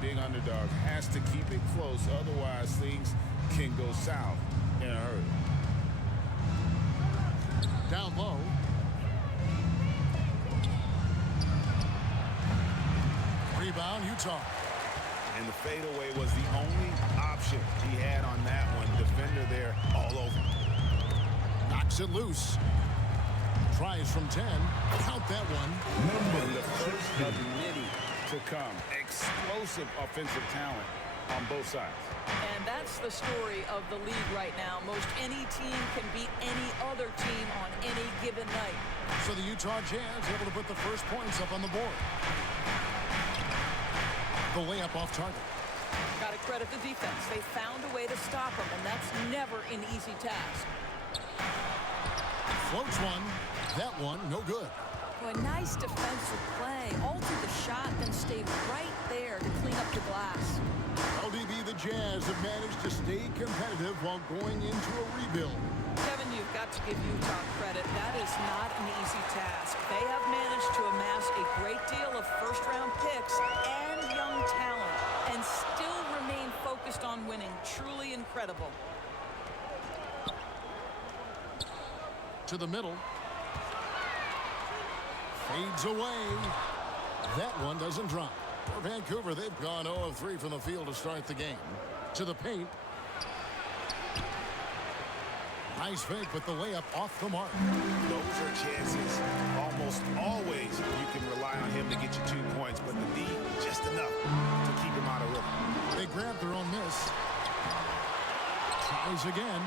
big underdog has to keep it close. Otherwise, things can go south in a hurry. Down low. Rebound, Utah. And the fadeaway was the only option he had on that one. Defender there all over. Knocks it loose. Tries from 10. Count that one. And the first of many to come. Explosive offensive talent on both sides. And that's the story of the league right now. Most any team can beat any other team on any given night. So the Utah Jazz able to put the first points up on the board. The layup off target. Got to credit the defense. They found a way to stop him, and that's never an easy task. Floats one. That one, no good. Boy, nice defensive play. Altered the shot, then stayed right there to clean up the glass. LDB, the Jazz have managed to stay competitive while going into a rebuild. Kevin, you've got to give Utah credit. That is not an easy task. They have managed to amass a great deal of first-round picks and young talent and still remain focused on winning. Truly incredible. To the middle. Fades away. That one doesn't drop. For Vancouver, they've gone 0 of 3 from the field to start the game. To the paint. Nice fake with the layup off the mark. Those are chances. Almost always you can rely on him to get you 2 points, but the D, just enough to keep him out of rhythm. They grab their own miss. Tries again,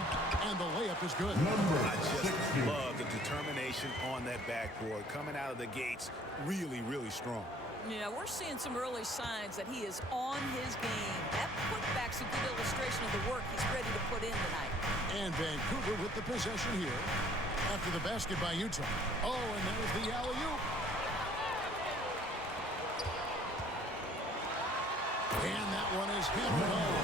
and the layup is good. I just love the determination on that backboard. Coming out of the gates, really, really strong. Yeah, we're seeing some early signs that he is on his game. That putback's a good illustration of the work he's ready to put in tonight. And Vancouver with the possession here after the basket by Utah. Oh, and there's the alley-oop. And that one is hammered home.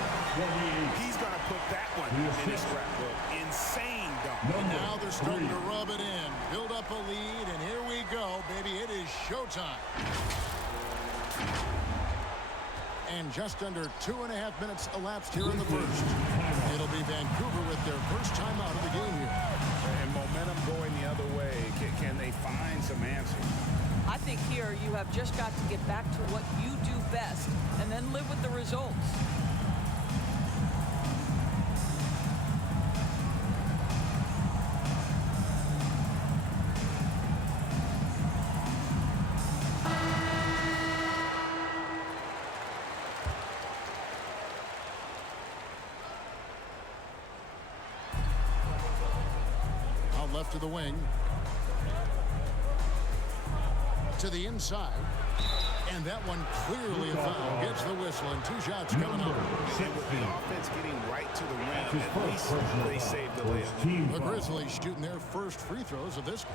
He's going to put that one in his scrapbook. Insane dunk. And now they're starting to rub it in. Build up a lead, and here we go, baby. It is showtime. And just under 2.5 minutes elapsed here in the first. It'll be Vancouver with their first time out of the game here. And momentum going the other way. Can they find some answers? I think here you have just got to get back to what you do best and then live with the results. Left to the wing. To the inside. And that one clearly a foul. Gets the whistle and 2 shots coming up. And with the offense getting right to the rim, at least they saved the layup. The Grizzlies shooting their first free throws of this game.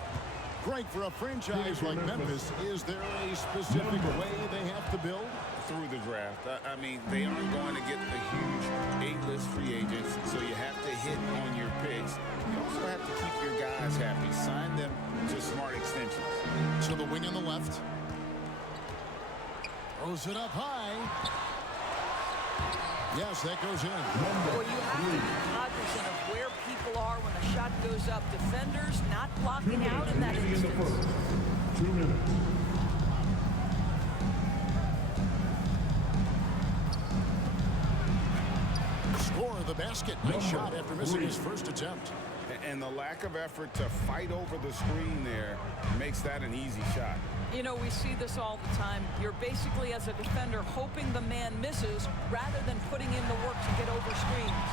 Greg, for a franchise like Memphis, is there a specific way they have to build? Through the draft. I mean, they aren't going to get the huge 8-list free agents, so you have to hit on your picks. You also have to keep your guys happy. Sign them to smart extensions. To the wing on the left. Throws it up high. Yes, that goes in. Well, you have to be cognizant of where people are when the shot goes up. Defenders not blocking out in that instance. 2 minutes. Score of the basket. Nice shot after missing his first attempt. And the lack of effort to fight over the screen there makes that an easy shot. You know, we see this all the time. You're basically, as a defender, hoping the man misses rather than putting in the work to get over screens.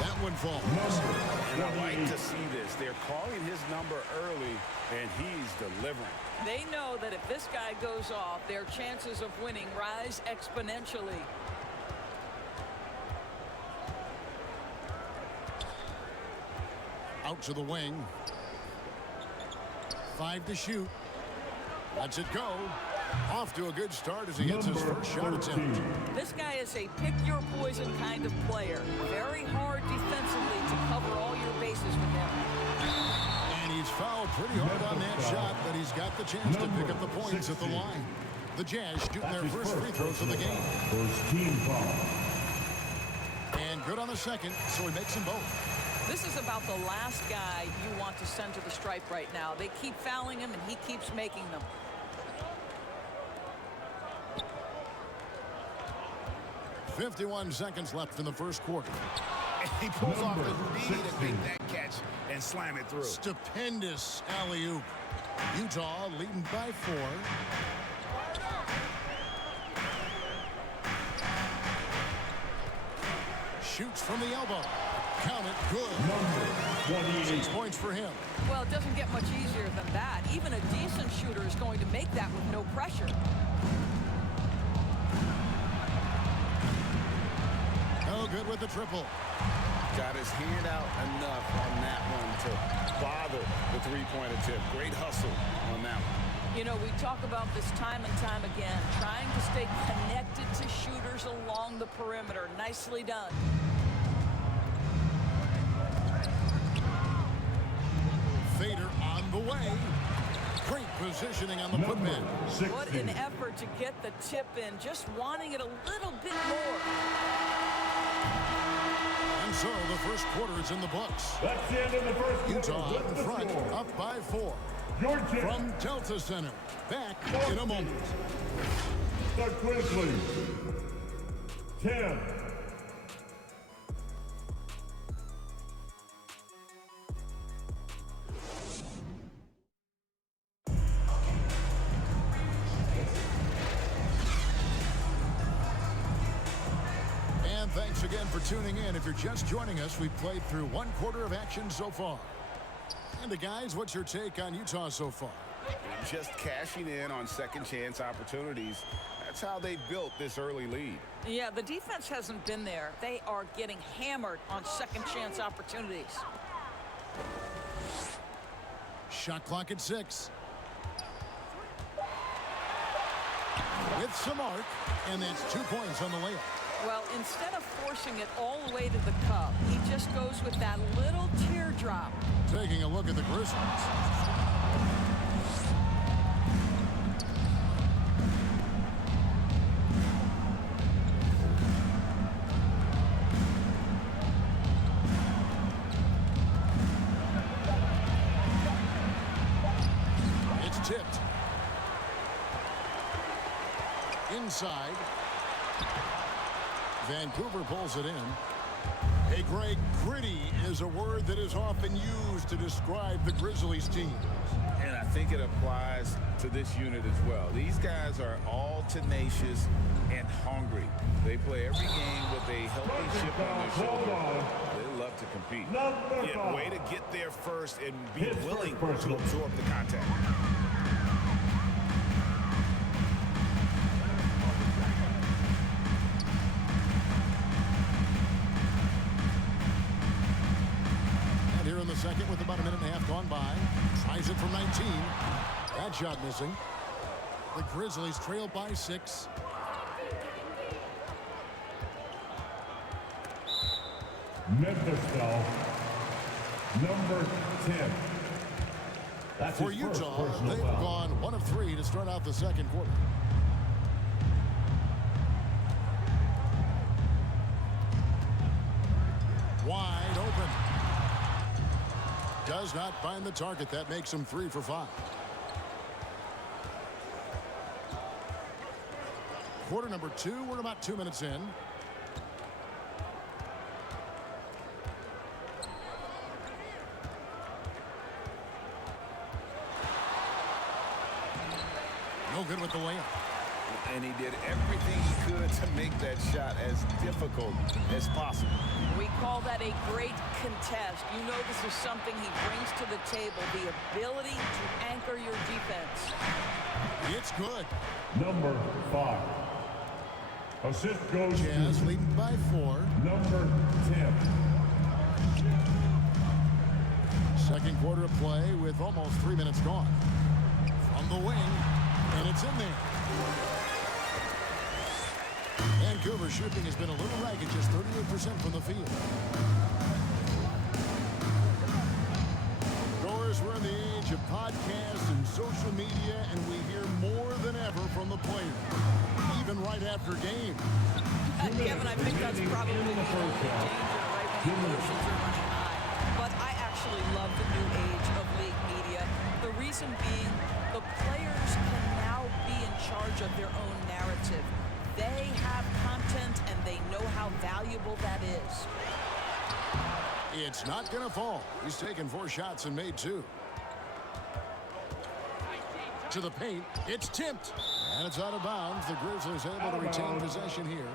That one falls. And I like to see this. They're calling his number early, and he's delivering. They know that if this guy goes off, their chances of winning rise exponentially. Out to the wing. 5 to shoot. Lets it go. Off to a good start as he gets his first shot attempt. This guy is a pick-your-poison kind of player. Very hard defensively to cover all your bases with him. And he's fouled pretty hard on that shot, but he's got the chance to pick up the points at the line. The Jazz shooting their first free throws of the game. First team foul. And good on the second, so he makes them both. This is about the last guy you want to send to the stripe right now. They keep fouling him, and he keeps making them. .51 seconds left in the first quarter. And he pulls off the Houdini to make that catch and slam it through. Stupendous alley-oop. Utah leading by 4. Shoots from the elbow. Count it. Good. 6 points for him. Well, it doesn't get much easier than that. Even a decent shooter is going to make that with no pressure. No good with the triple. Got his hand out enough on that one to bother the three-point attempt. Great hustle on that one. You know, we talk about this time and time again, trying to stay connected to shooters along the perimeter. Nicely done. Fader on the way. Great positioning on the putback. What an effort to get the tip in, just wanting it a little bit more. And so the first quarter is in the books. That's the end of the first quarter. Utah With in the front, score. up by 4. Georgia. From Delta Center. Back in a moment. The Grizzlies. 10. And thanks again for tuning in. If you're just joining us, we've played through 1 quarter of action so far. And guys, what's your take on Utah so far? Just cashing in on second chance opportunities. That's how they built this early lead. Yeah, the defense hasn't been there. They are getting hammered on second chance opportunities. Shot clock at 6. With some arc, and that's 2 points on the layup. Well, instead of forcing it all the way to the cup, he just goes with that little teardrop. Taking a look at the Grizzlies. It's tipped. Inside. Vancouver pulls it in. Hey, Greg, gritty is a word that is often used to describe the Grizzlies team. And I think it applies to this unit as well. These guys are all tenacious and hungry. They play every game with a healthy chip on their shoulder. They love to compete. Yeah, way to get there first and be willing to absorb the contact. Second with about a minute and a half gone by. Tries it from 19. That shot missing. The Grizzlies trail by 6. Memphis foul. Number 10. That's For his first Utah, personal they've foul. gone 1 of 3 to start out the second quarter. Wide open. Does not find the target. That makes him 3 for 5. Quarter number 2. We're about 2 minutes in. No good with the layup. And he did everything he could to make that shot as difficult as possible. We call that a great contest. You know this is something he brings to the table, the ability to anchor your defense. It's good. Number 5. Assist goes Jazz to leading by 4. number 10. Second quarter of play with almost 3 minutes gone. From the wing, and it's in there. Vancouver shooting has been a little ragged, just 38% from the field. Doris, we're in the age of podcasts and social media, and we hear more than ever from the player, even right after game. Kevin, I think that's probably the only danger right when the emotions are running high. But I actually love the new age of league media. The reason being, the players can now be in charge of their own narrative. They have content, and they know how valuable that is. It's not going to fall. He's taken 4 shots and made 2. To the paint, it's tipped. And it's out of bounds. The Grizzlies able to retain possession here.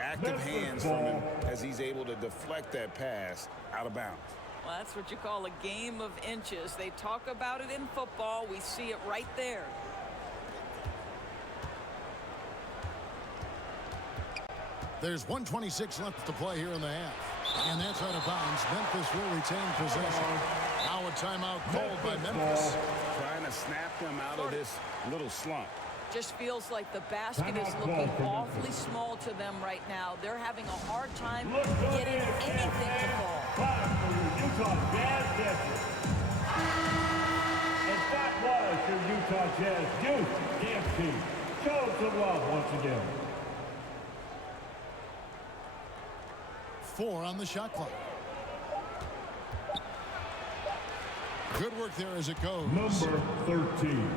Active hands from him as he's able to deflect that pass out of bounds. Well, that's what you call a game of inches. They talk about it in football. We see it right there. There's 1:26 left to play here in the half. And that's out of bounds. Memphis will retain possession. Now a timeout called by Memphis. Trying to snap them out of this little slump. Just feels like the basket is looking awfully small to them right now. They're having a hard time getting anything to fall. Utah Jazz District. And that was your Utah Jazz youth game team. Show some love once again. 4 on the shot clock. Good work there as it goes. Number 13.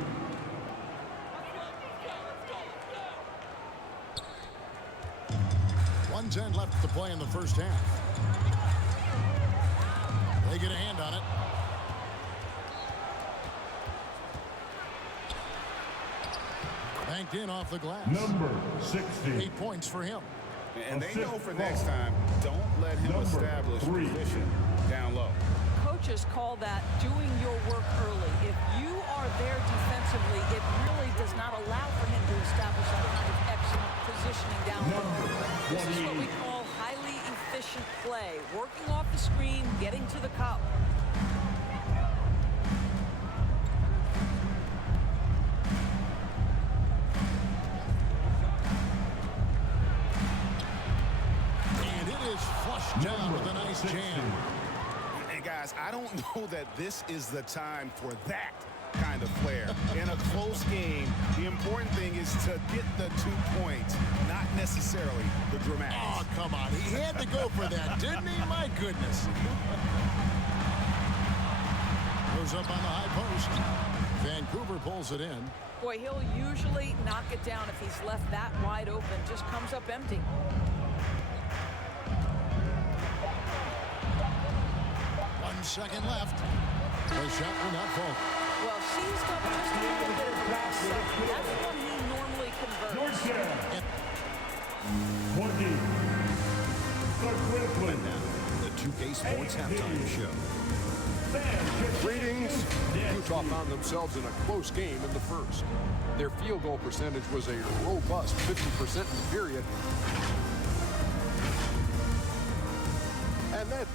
.110 left to play in the first half. They get a hand on it. Banked in off the glass. Number 60. 8 points for him. And they know for next time, don't let him establish position down low. Coaches call that doing your work early. If you are there defensively, it really does not allow for him to establish that kind of excellent positioning down low. This is what we call highly efficient play. Working off the screen, getting to the cup. Flushed down with a nice jam. And guys, I don't know that this is the time for that kind of flair. In a close game, the important thing is to get the 2 points, not necessarily the dramatics. Oh, come on. He had to go for that, didn't he? My goodness. Goes up on the high post. Vancouver pulls it in. Boy, he'll usually knock it down if he's left that wide open. Just comes up empty. 1 second left. The shot will not fall. Well, she's got just a little bit of the last second. That's when he normally converts. 20. And now, the 2K Sports Halftime Show. Greetings. Utah found themselves in a close game in the first. Their field goal percentage was a robust 50% in the period. And that...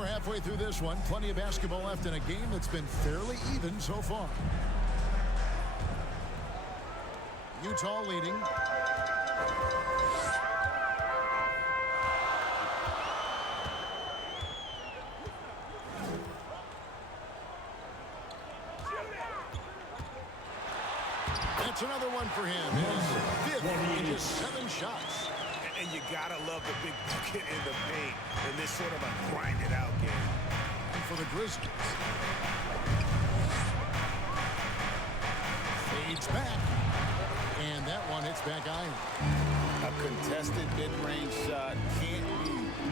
Halfway through this one, plenty of basketball left in a game that's been fairly even so far. Utah leading. That's another one for him. His 5th in just 7 shots. And you gotta love the big bucket in the paint in this sort of a grinded-out game. And for the Grizzlies. Fades back. And that one hits back iron. A contested mid-range shot can't be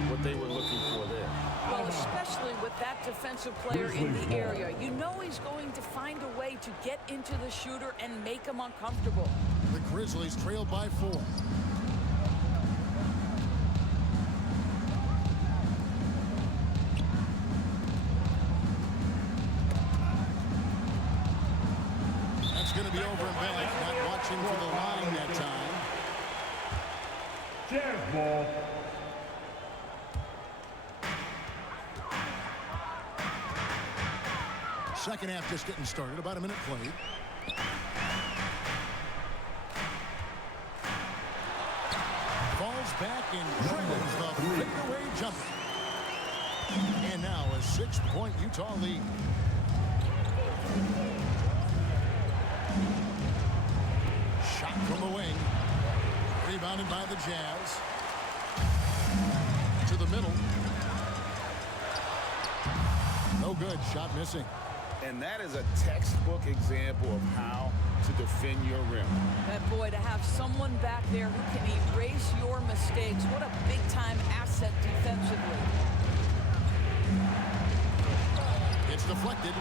what they were looking for there. Well, especially with that defensive player in the area. You know he's going to find a way to get into the shooter and make him uncomfortable. The Grizzlies trailed by 4. Going to be over and back, not watching for the line that time. Jazz ball. Second half just getting started, about a minute played. back and dribbles the fadeaway jumper. And now a 6-point Utah lead. Shot from the wing. Rebounded by the Jazz. To the middle. No good. Shot missing. And that is a textbook example of how to defend your rim. And boy, to have someone back there who can erase your mistakes, what a big-time asset defensively. It's deflected.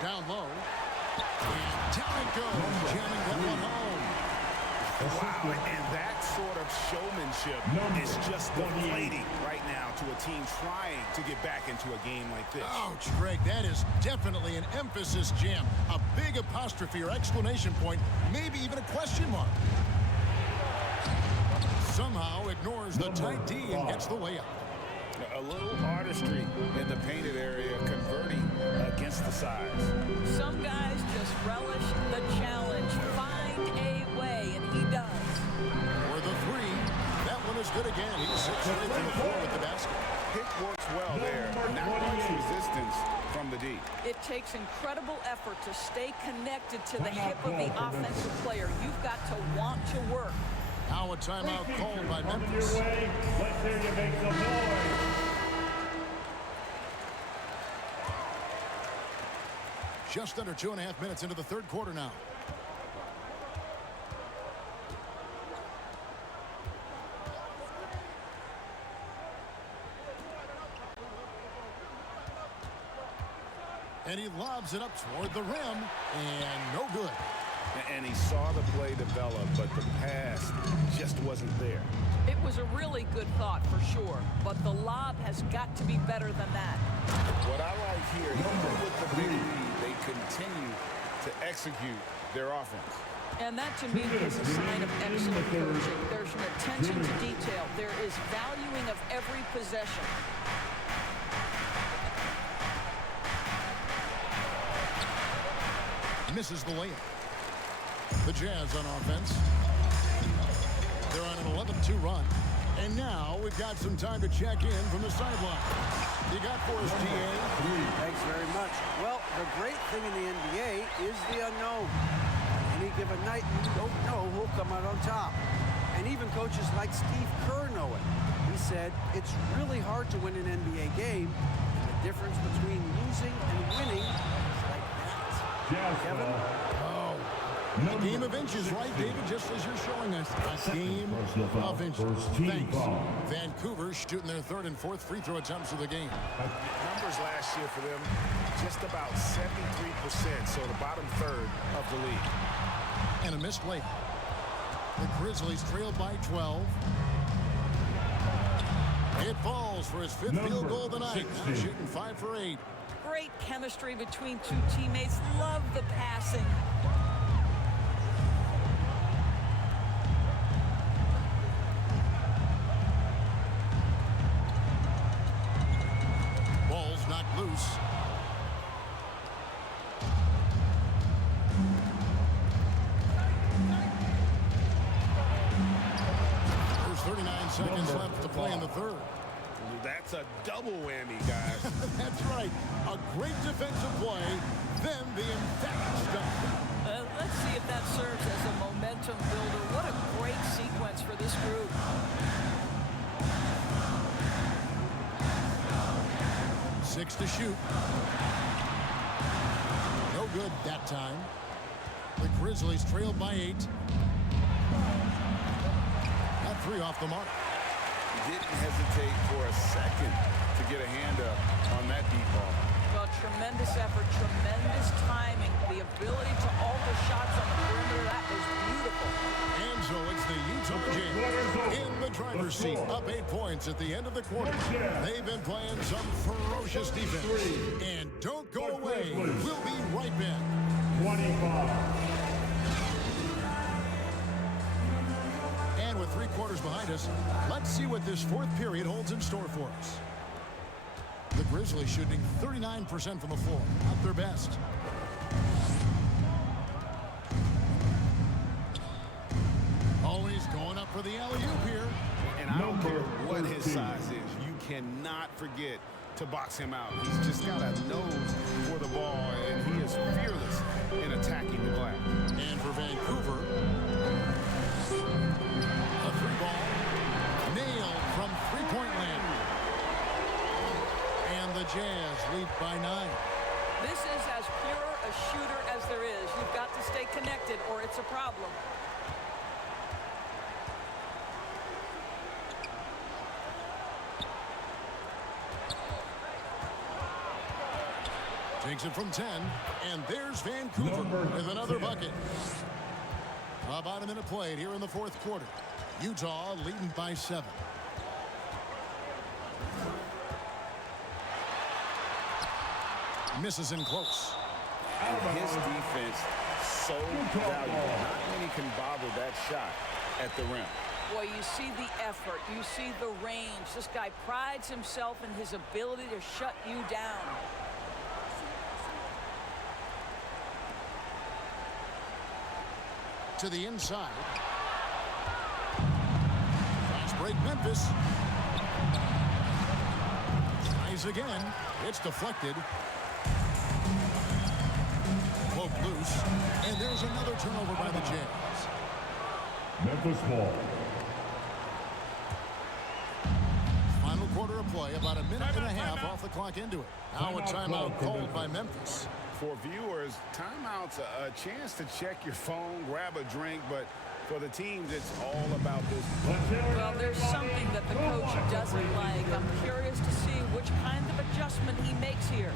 Down low. And down it goes. Jamming that one home. Wow, and that sort of showmanship is just deflating right now to a team trying to get back into a game like this. Ouch, Greg, that is definitely an emphasis jam. A big apostrophe or exclamation point, maybe even a question mark. Somehow ignores the tight D and gets the layup. A little artistry in the painted area, converting against the size. Some guys just relish the challenge. Find a way, and he does. For the three, that one is good again. He's 6 away from the floor with the basket. Pick works well there. Not much resistance from the D. It takes incredible effort to stay connected to the hip of the offensive player. You've got to want to work. Now a timeout called by On Memphis. your way. Let's hear you make some noise. Just under 2.5 minutes into the third quarter now. And he lobs it up toward the rim, and no good. And he saw the play develop, but the pass just wasn't there. It was a really good thought for sure, but the lob has got to be better than that. What I like here, even with the big lead, they continue to execute their offense. And that, to me, is a sign of excellent coaching. There's an attention to detail. There is valuing of every possession. Misses the layup. The Jazz on offense. They're on an 11-2 run. And now we've got some time to check in from the sideline. You got for us, TA? Thanks very much. Well, the great thing in the NBA is the unknown. On any given night, you don't know who'll come out on top. And even coaches like Steve Kerr know it. He said, it's really hard to win an NBA game, and the difference between losing and winning is like that. Kevin? A game of inches, right, David? Just as you're showing us. A game of inches. Thanks. Vancouver shooting their third and fourth free throw attempts of the game. Numbers last year for them, just about 73%, so the bottom third of the league. And a missed layup. The Grizzlies trailed by 12. It falls for his fifth field goal of the night. Now shooting 5 for 8. Great chemistry between two teammates. Love the passing. Ball's knocked loose. There's 39 seconds left to play in the third. That's a double whammy, guys. That's right. A great defensive play, then the emphatic stop. Let's see if that serves as a momentum builder. What a great sequence for this group. Six to shoot. No good that time. The Grizzlies trailed by 8. That 3 off the mark. Didn't hesitate for a second to get a hand up on that deep ball. Well, tremendous effort, tremendous timing, the ability to alter shots on the perimeter. That was beautiful. And so it's the Utah Jazz in the driver's seat, up 8 points at the end of the quarter. They've been playing some ferocious defense. And don't go away. We'll be right back. 25. And with 3 quarters behind us, let's see what this fourth period holds in store for us. The Grizzlies shooting 39% from the floor. Not their best. Oh, he's going up for the alley-oop here. And I don't care what his size is. You cannot forget to box him out. He's just got a nose for the ball, and he is fearless in attacking the glass. And for Vancouver, a three ball nailed from three-point land. And the Jazz lead by 9. This is as pure a shooter as there is. You've got to stay connected or it's a problem. Takes it from 10, and there's Vancouver with another bucket. About a minute played here in the fourth quarter. Utah leading by 7. Misses in close. And his defense so valuable. Not many can bother that shot at the rim. Boy, you see the effort. You see the range. This guy prides himself in his ability to shut you down. To the inside. Fast break, Memphis. Tries again. It's deflected. Poke loose. And there's another turnover by the Jazz. Memphis ball. Final quarter of play, about a minute and a half off the clock into it. Now a timeout called by Memphis. For viewers, timeout's a chance to check your phone, grab a drink, but for the teams, it's all about this. Well, there's something that the coach doesn't like. I'm curious to see which kind of adjustment he makes here.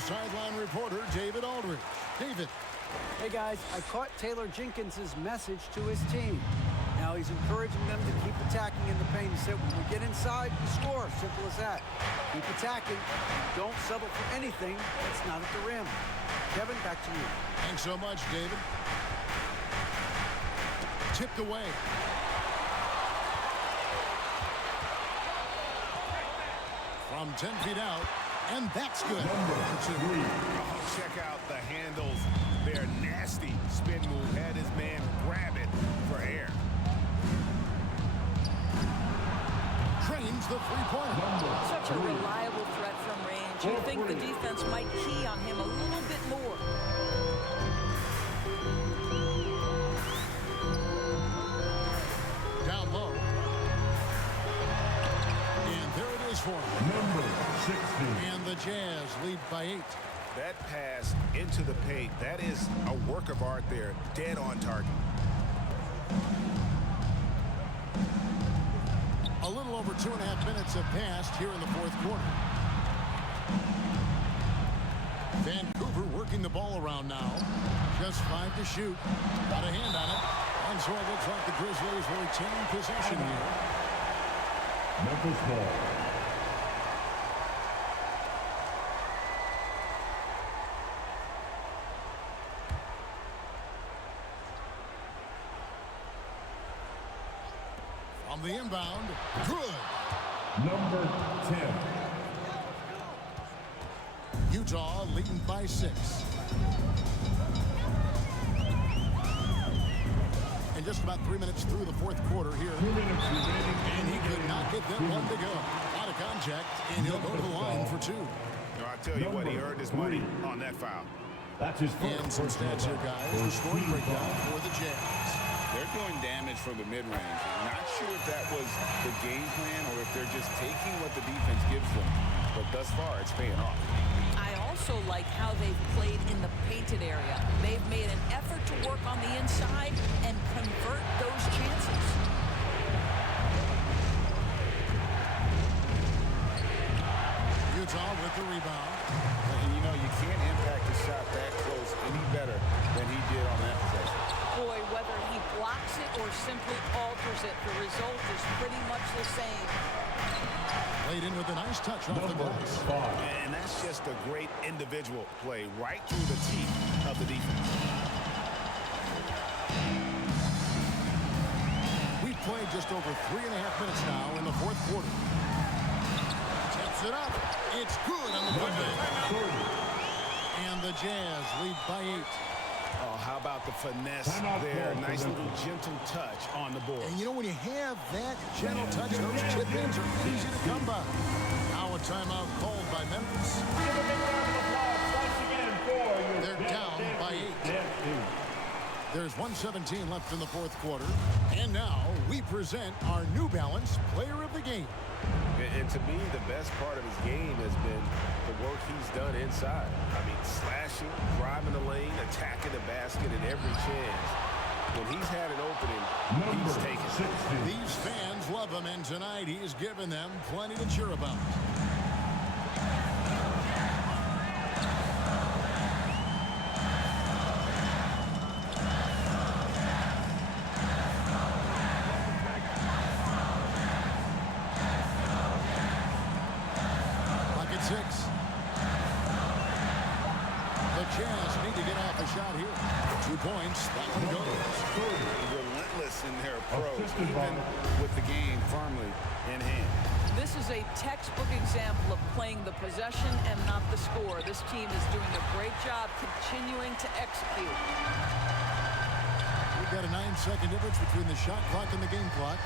Sideline reporter David Aldridge. David. Hey guys, I caught Taylor Jenkins' message to his team. Now he's encouraging them to keep attacking in the paint. He said, when we get inside, we score. Simple as that. Keep attacking. Don't settle for anything that's not at the rim. Kevin, back to you. Thanks so much, David. Tipped away. From 10 feet out. And that's good. Oh, check out the handles. They're nasty. Spin move. Had his man grab it for air. Trains the three-pointer. Such a reliable threat from range. You'd think the defense might key on him a little bit more. Down low. And there it is for him. Number 60. And the Jazz lead by 8. That pass into the paint, that is a work of art there. Dead on target. A little over 2.5 minutes have passed here in the fourth quarter. Vancouver working the ball around now. Just 5 to shoot. Got a hand on it. And so it looks like the Grizzlies will retain possession here. Memphis ball. On the inbound, good. Number 10. Utah leading by 6. And just about 3 minutes through the fourth quarter here. 2 minutes remaining. And he could not get that one to go. Out of contact, and he'll go to the line for 2. I tell you what, he earned his money on that foul. That's his first. And some stats here, guys. The scoring breakdown for the Jazz. They're doing damage from the mid-range. Not sure if that was the game plan or if they're just taking what the defense gives them. But thus far, it's paying off. I also like how they've played in the painted area. They've made an effort to work on the inside and convert those chances. Utah with the rebound. or simply alters it. The result is pretty much the same. Played in with a nice touch off the glass. And that's just a great individual play right through the teeth of the defense. We've played just over 3.5 minutes now in the fourth quarter. Tips it up. It's good on the putback. And the Jazz lead by 8. Oh, how about the finesse there? Nice little gentle touch on the board. And you know, when you have that gentle touch, those chip-ins are easy to come by. Now a timeout called by Memphis. Give a big round of applause once again for your They're down by 8. There's 1:17 left in the fourth quarter. And now we present our New Balance Player of the Game. And to me, the best part of his game has been the work he's done inside. I mean, slashing, driving the lane, attacking the basket at every chance. When he's had an opening, he's taken it. These fans love him, and tonight he's given them plenty to cheer about. Shot here. 2 points. That one goes. Relentless in their approach, even with the game firmly in hand. This is a textbook example of playing the possession and not the score. This team is doing a great job continuing to execute. We've got a 9-second difference between the shot clock and the game clock.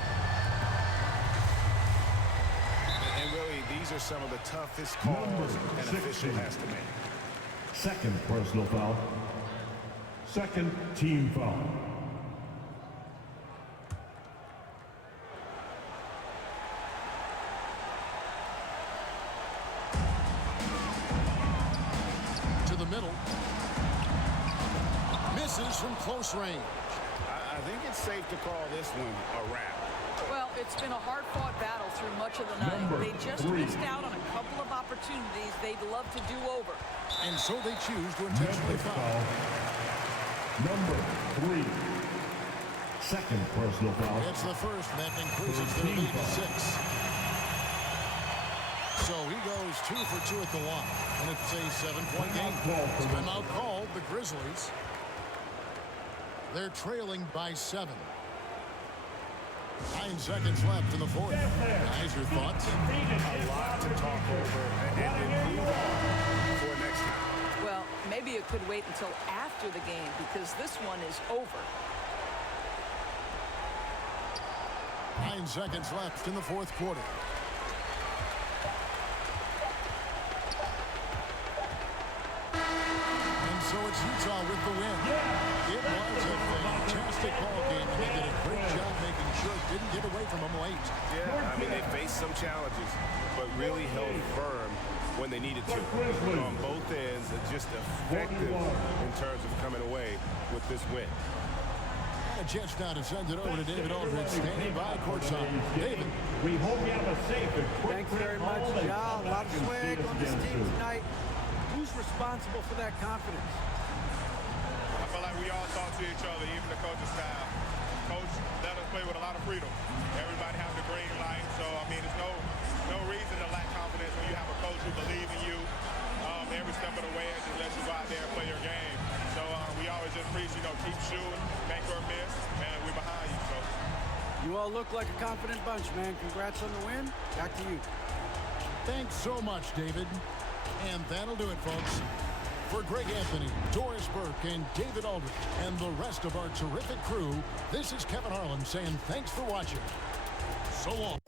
And really, these are some of the toughest calls an official has to make. Second personal foul. Second team foul. To the middle. Misses from close range. I think it's safe to call this one a wrap. Well, it's been a hard-fought battle through much of the night. They just missed out on a couple of opportunities they'd love to do over. And so they choose to intentionally foul. Number 3. Second personal foul. It's the first, and that increases their lead to 6. So he goes 2 for 2 at the line, and it's a 7-point game. Timeout called the Grizzlies. They're trailing by 7. 9 seconds left in the fourth. Guys, your thoughts? A lot to talk over and improve on for next time. Well, maybe it could wait until after the game because this one is over. 9 seconds left in the fourth quarter. And so it's Utah with the win. It was a fantastic ball game, and they did a great job making sure it didn't get away from them late. Yeah, I mean, they faced some challenges, but really held firm when they needed to. On both ends, just effective in terms of coming away with this win. A chance now to send it over to David Aldridge, standing by courtside. David. We hope you have a safe and quick. Thanks very much, Ja. A lot of swag on this team tonight. Who's responsible for that confidence? I feel like we all talk to each other, even the coaching staff. Coach let us play with a lot of freedom. Everybody has the green light, so I mean, there's no reason to lack confidence when you have a coach who believes in you every step of the way and just lets you go out there and play your game. So we always just preach, keep shooting, make or miss, and we're behind you. So You all look like a confident bunch, man. Congrats on the win. Back to you. Thanks so much, David. And that'll do it, folks. For Greg Anthony, Doris Burke, and David Aldridge, and the rest of our terrific crew, this is Kevin Harlan saying thanks for watching. So long.